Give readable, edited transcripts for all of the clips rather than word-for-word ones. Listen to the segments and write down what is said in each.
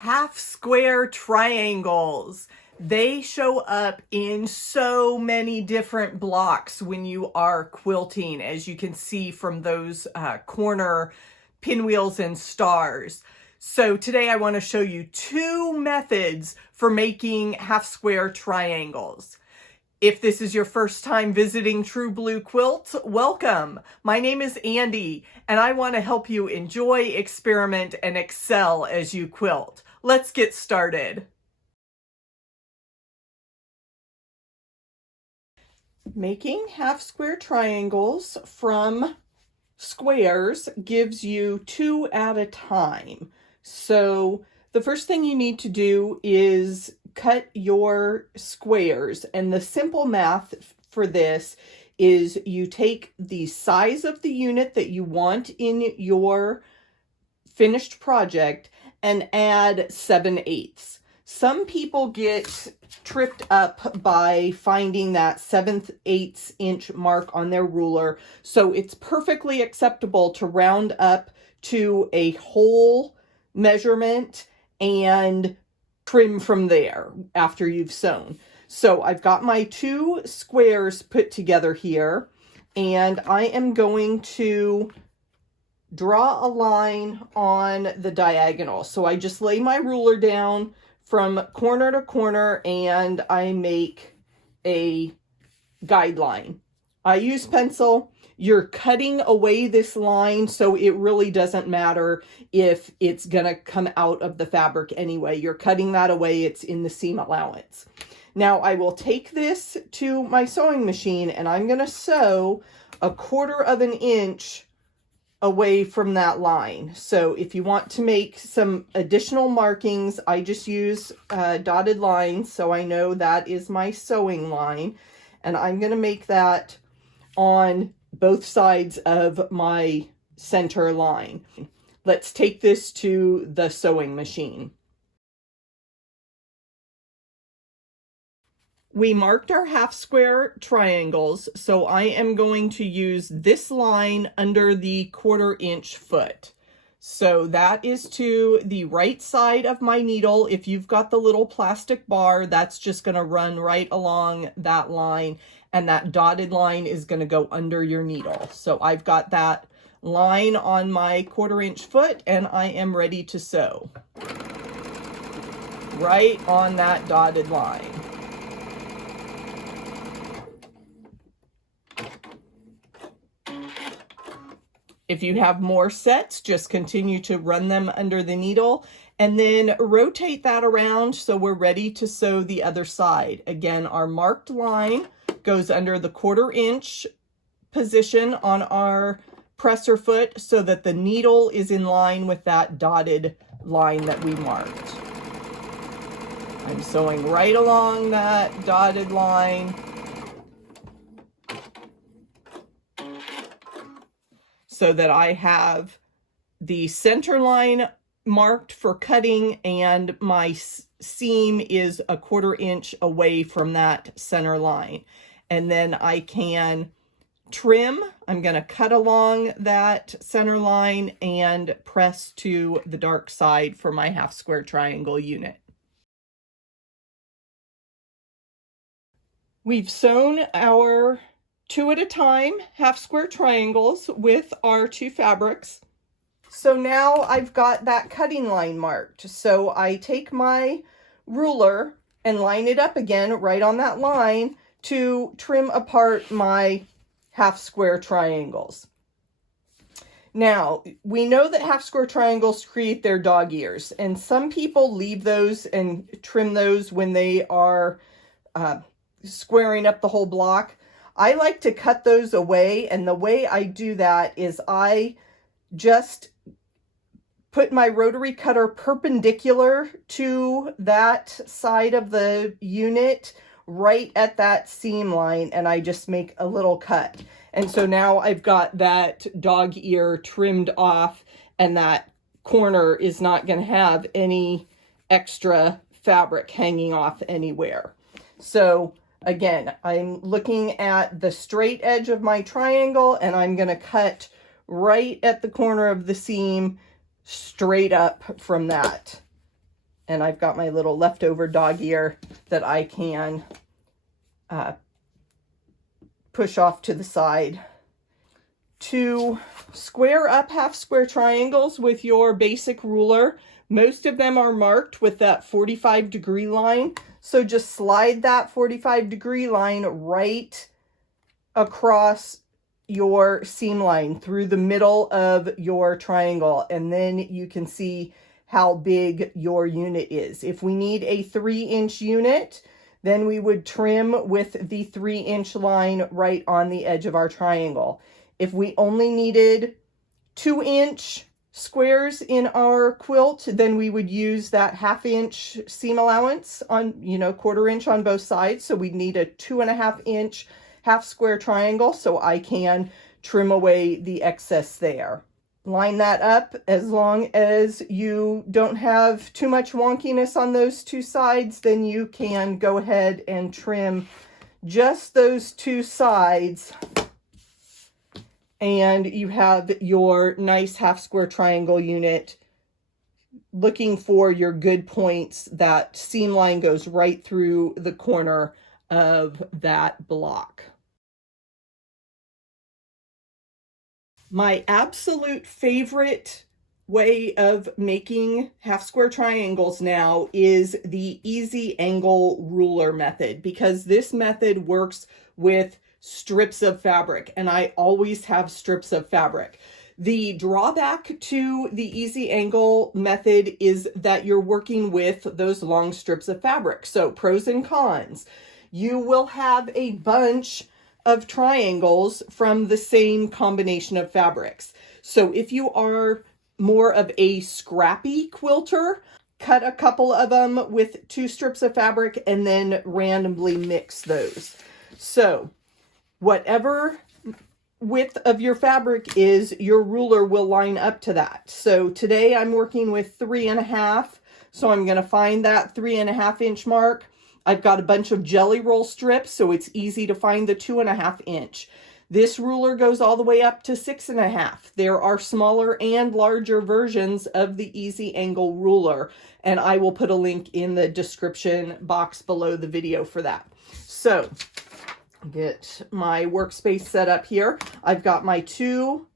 Half square triangles. They show up in so many different blocks when you are quilting, as you can see from those corner pinwheels and stars. So today I want to show you two methods for making half square triangles. If this is your first time visiting True Blue Quilts, welcome. My name is Andy, and I want to help you enjoy, experiment, and excel as you quilt. Let's get started. Making half square triangles from squares gives you two at a time. So the first thing you need to do is cut your squares, and the simple math for this is you take the size of the unit that you want in your finished project and add 7/8. Some people get tripped up by finding that 7/8 inch mark on their ruler, so it's perfectly acceptable to round up to a whole measurement and trim from there after you've sewn. So I've got my two squares put together here, and I am going to draw a line on the diagonal. So I just lay my ruler down from corner to corner and I make a guideline. I use pencil. You're cutting away this line, so it really doesn't matter if it's gonna come out of the fabric anyway. You're cutting that away, it's in the seam allowance. Now I will take this to my sewing machine and I'm gonna sew 1/4 of an inch away from that line. So if you want to make some additional markings, I just use dotted lines, so I know that is my sewing line, and I'm going to make that on both sides of my center line. Let's take this to the sewing machine. We marked our half square triangles, so I am going to use this line under the 1/4 inch foot. So that is to the right side of my needle. If you've got the little plastic bar, that's just going to run right along that line, and that dotted line is going to go under your needle. So I've got that line on my 1/4 inch foot, and I am ready to sew right on that dotted line. If you have more sets, just continue to run them under the needle and then rotate that around so we're ready to sew the other side. Again, our marked line goes under the 1/4 inch position on our presser foot so that the needle is in line with that dotted line that we marked. I'm sewing right along that dotted line. So that I have the center line marked for cutting and my seam is 1/4 inch away from that center line. And then I can trim. I'm going to cut along that center line and press to the dark side for my half square triangle unit. We've sewn our 2 at a time half square triangles with our two fabrics. So now I've got that cutting line marked. So I take my ruler and line it up again right on that line to trim apart my half square triangles. Now, we know that half square triangles create their dog ears, and some people leave those and trim those when they are squaring up the whole block. I like to cut those away, and the way I do that is I just put my rotary cutter perpendicular to that side of the unit right at that seam line, and I just make a little cut. And so now I've got that dog ear trimmed off, and that corner is not going to have any extra fabric hanging off anywhere. So again, I'm looking at the straight edge of my triangle, and I'm going to cut right at the corner of the seam straight up from that. And I've got my little leftover dog ear that I can push off to the side. To square up half square triangles with your basic ruler, most of them are marked with that 45-degree line. So just slide that 45-degree line right across your seam line through the middle of your triangle, and then you can see how big your unit is. If we need a 3-inch unit, then we would trim with the 3-inch line right on the edge of our triangle. If we only needed 2-inch squares in our quilt, then we would use that 1/2-inch seam allowance on, 1/4 inch on both sides. So we'd need a 2.5-inch half square triangle, so I can trim away the excess there. Line that up. As long as you don't have too much wonkiness on those two sides, then you can go ahead and trim just those two sides, and you have your nice half square triangle unit. Looking for your good points, that seam line goes right through the corner of that block. My absolute favorite way of making half square triangles now is the easy angle ruler method, because this method works with strips of fabric, and I always have strips of fabric. The drawback to the easy angle method is that you're working with those long strips of fabric. So pros and cons. You will have a bunch of triangles from the same combination of fabrics. So if you are more of a scrappy quilter, cut a couple of them with 2 strips of fabric and then randomly mix those. So whatever width of your fabric is, your ruler will line up to that. So today I'm working with 3.5, so I'm going to find that 3.5-inch mark. I've got a bunch of jelly roll strips, so it's easy to find the 2.5-inch. This ruler goes all the way up to 6.5. There are smaller and larger versions of the easy angle ruler, and I will put a link in the description box below the video for that. So get my workspace set up here. I've got my 2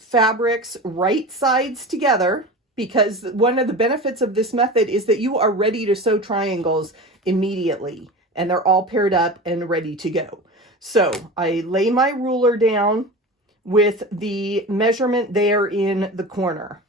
fabrics right sides together, because one of the benefits of this method is that you are ready to sew triangles immediately, and they're all paired up and ready to go. So I lay my ruler down with the measurement there in the corner,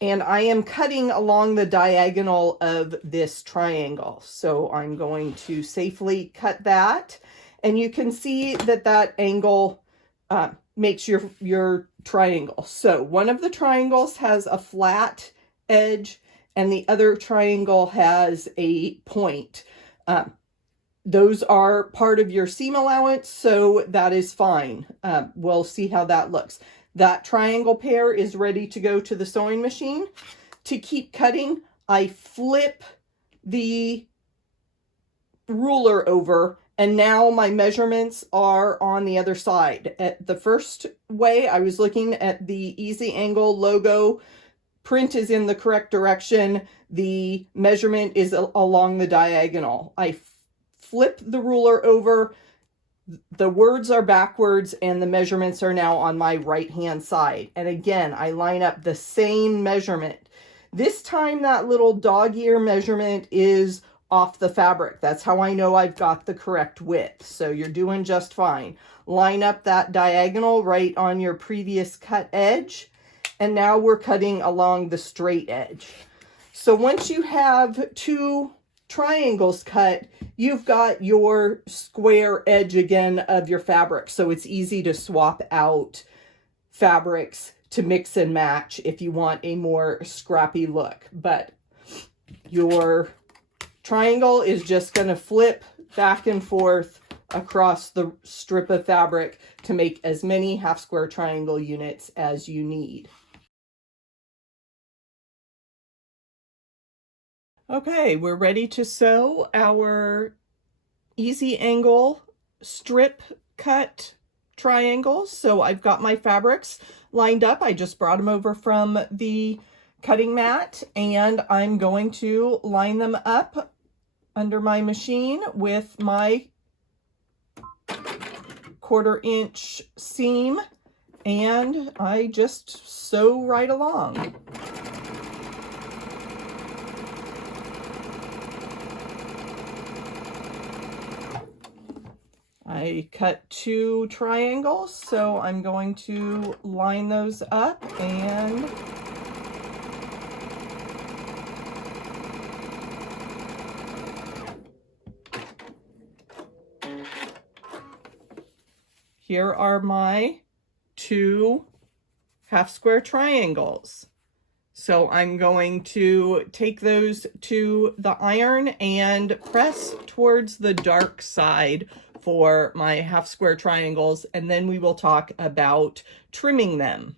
and I am cutting along the diagonal of this triangle. So I'm going to safely cut that, and you can see that that angle makes your triangle. So one of the triangles has a flat edge and the other triangle has a point. Those are part of your seam allowance, so that is fine. We'll see how that looks. That triangle pair is ready to go to the sewing machine. To keep cutting, I flip the ruler over, and now my measurements are on the other side. At the first way, I was looking at the easy angle logo. Print is in the correct direction. The measurement is along the diagonal. I flip the ruler over. The words are backwards and the measurements are now on my right hand side. And again, I line up the same measurement. This time that little dog ear measurement is off the fabric. That's how I know I've got the correct width. So you're doing just fine. Line up that diagonal right on your previous cut edge. And now we're cutting along the straight edge. So once you have 2 triangles cut, you've got your square edge again of your fabric. So it's easy to swap out fabrics to mix and match if you want a more scrappy look. But your triangle is just going to flip back and forth across the strip of fabric to make as many half square triangle units as you need. Okay, we're ready to sew our easy angle strip cut triangles. So I've got my fabrics lined up. I just brought them over from the cutting mat, and I'm going to line them up under my machine with my 1/4 inch seam, and I just sew right along. I cut 2 triangles, so I'm going to line those up and here are my 2 half square triangles. So I'm going to take those to the iron and press towards the dark side for my half square triangles, and then we will talk about trimming them.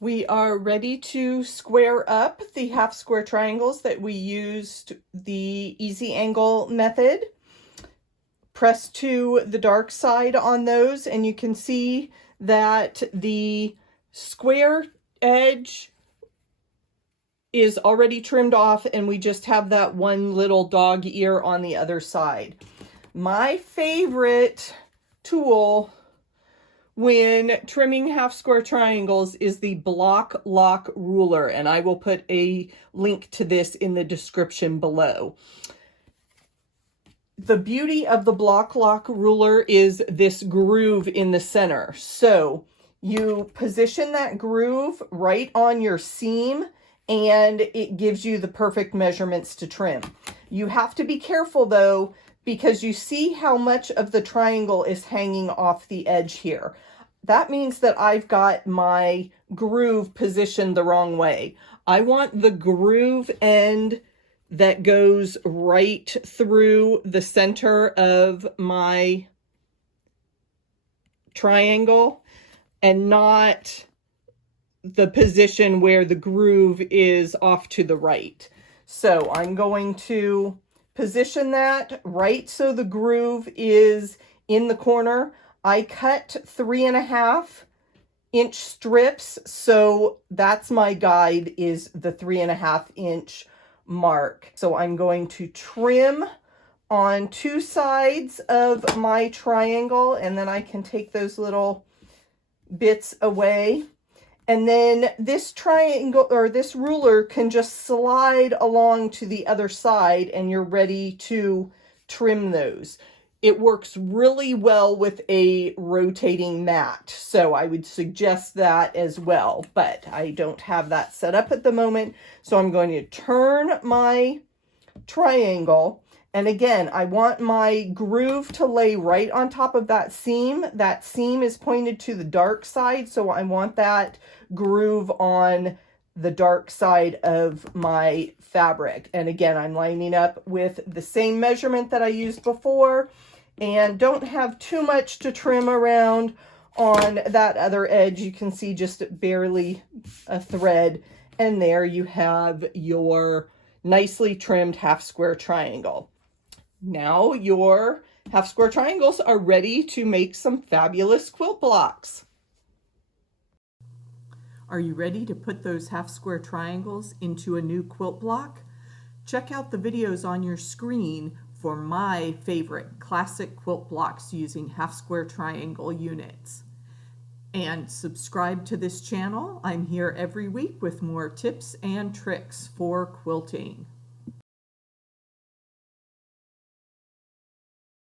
We are ready to square up the half square triangles that we used the easy angle method. Press to the dark side on those, and you can see that the square edge is already trimmed off, and we just have that one little dog ear on the other side. My favorite tool when trimming half square triangles is the block lock ruler, and I will put a link to this in the description below. The beauty of the block lock ruler is this groove in the center. So you position that groove right on your seam, and it gives you the perfect measurements to trim. You have to be careful though, because you see how much of the triangle is hanging off the edge here. That means that I've got my groove positioned the wrong way. I want the groove end that goes right through the center of my triangle, and not the position where the groove is off to the right. So I'm going to position that right so the groove is in the corner. I cut 3.5 inch strips, so that's my guide, is the 3.5 inch mark. So I'm going to trim on 2 sides of my triangle, and then I can take those little bits away. And then this triangle, or this ruler, can just slide along to the other side, and you're ready to trim those. It works really well with a rotating mat, so I would suggest that as well, but I don't have that set up at the moment. So I'm going to turn my triangle, and again, I want my groove to lay right on top of that seam. That seam is pointed to the dark side, so I want that groove on the dark side of my fabric. And again, I'm lining up with the same measurement that I used before, and don't have too much to trim around on that other edge. You can see just barely a thread, and there you have your nicely trimmed half square triangle. Now your half square triangles are ready to make some fabulous quilt blocks. Are you ready to put those half square triangles into a new quilt block? Check out the videos on your screen for my favorite classic quilt blocks using half square triangle units. And subscribe to this channel. I'm here every week with more tips and tricks for quilting.